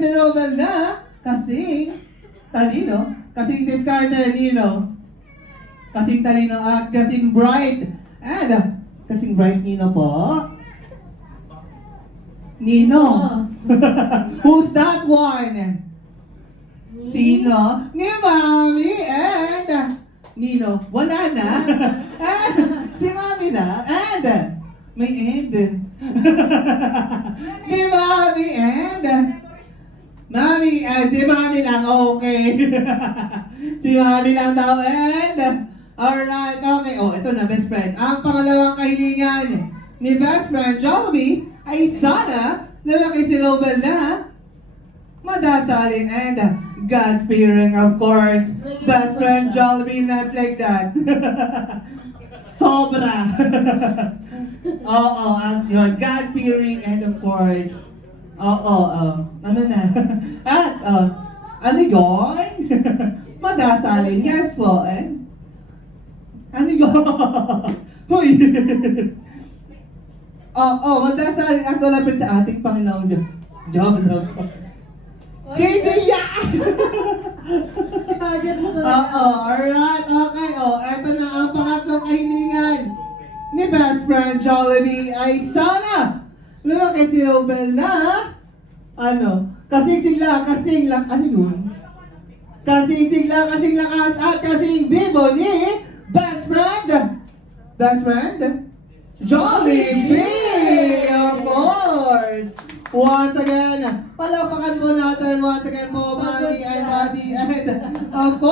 si Romel na kasing talino, kasing diskarte, Nino. Kasing talino at kasing bright. And kasing bright Nino po. Nino. Who's that one? Sino? Ni Mami and Nino. Wala na. And si Mami na. And may end. Ni Mami and Mami, si Mami lang, okay. Si Mami lang daw and alright, okay. Oh, ito na, best friend. Ang pangalawang kahilingan ni best friend Jollibee ay sana lumaki si Romel na madasalin and God-fearing, of course. Best friend Jollibee, not like that. Sobra. Oo, yun, God-fearing and of course, ano na? At, ano yun? Madasalin, yes po, and ano yun? Huy! Madasalin at malapit sa ating Panginoon Diyos. Diyos. Kaya! Alright, okay. Eto na ang pangatlong kahilingan ni best friend Jollibee ay sana lumaki si Romel na kasing ano yun? Kasing lakas at kasing bibo ni best friend Jollibee, of course. Once again, palapakan mo natin once again po, Mami and Daddy, and of course,